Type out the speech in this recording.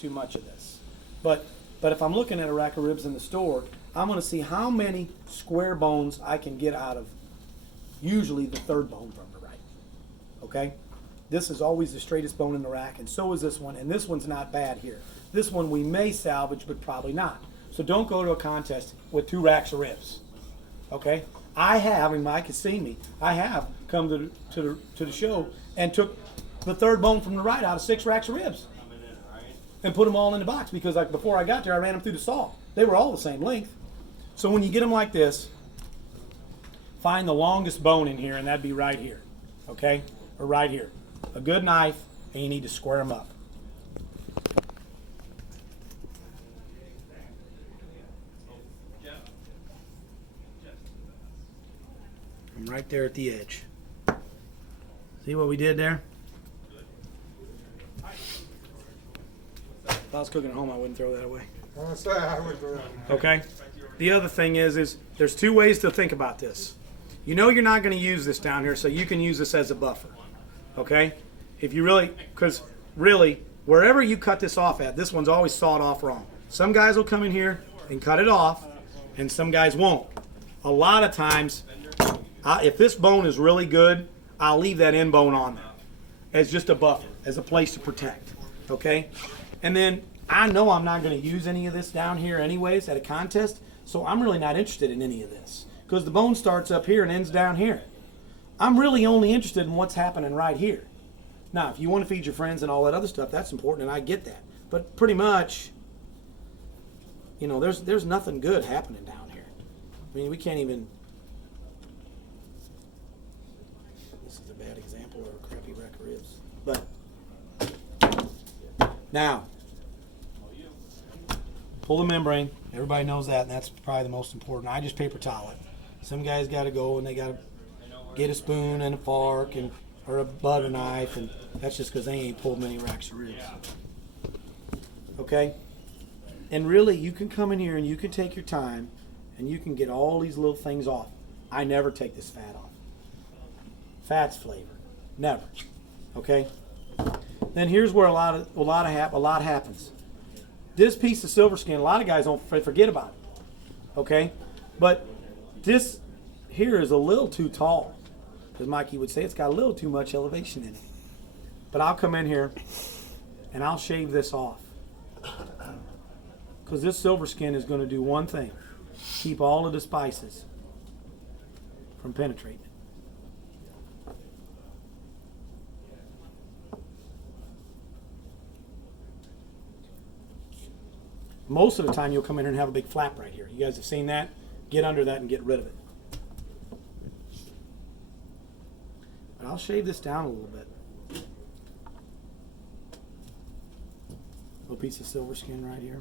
too much of this. But if I'm looking at a rack of ribs in the store, I'm going to see how many square bones I can get out of usually the third bone from the right. Okay? This is always the straightest bone in the rack, and so is this one, and this one's not bad here. This one we may salvage, but probably not. So don't go to a contest with 2 racks of ribs. Okay? I have, and Mike has seen me, I have come to the show and took the third bone from the right out of 6 racks of ribs and put them all in the box, because like before I got there, I ran them through the saw. They were all the same length. So when you get them like this, find the longest bone in here, and that'd be right here, okay? Or right here. A good knife, and you need to square them up. I'm right there at the edge. See what we did there? If I was cooking at home, I wouldn't throw that away. I would do that. Okay? The other thing is there's 2 ways to think about this. You know you're not going to use this down here, so you can use this as a buffer. Okay? If you really, because really, wherever you cut this off at, this one's always sawed off wrong. Some guys will come in here and cut it off, and some guys won't. A lot of times, if this bone is really good, I'll leave that end bone on there as just a buffer, as a place to protect. Okay? And then I know I'm not going to use any of this down here anyways at a contest, so I'm really not interested in any of this, because the bone starts up here and ends down here. I'm really only interested in what's happening right here. Now, if you want to feed your friends and all that other stuff, that's important, and I get that. But pretty much, you know, there's nothing good happening down here. I mean, we can't even. This is a bad example of a crappy rack of ribs. But now, pull the membrane. Everybody knows that, and that's probably the most important. I just paper towel it. Some guys got to go and they got to get a spoon and a fork or a butter knife, and that's just because they ain't pulled many racks of ribs. Okay? And really, you can come in here and you can take your time and you can get all these little things off. I never take this fat off. Fat's flavor. Never. Okay? Then here's where a lot happens. This piece of silver skin, a lot of guys don't forget about it. Okay? But this here is a little too tall. As Mikey would say, it's got a little too much elevation in it. But I'll come in here and I'll shave this off. Because this silver skin is going to do one thing. Keep all of the spices from penetrating it. Most of the time you'll come in here and have a big flap right here. You guys have seen that? Get under that and get rid of it. But I'll shave this down a little bit. Little piece of silver skin right here.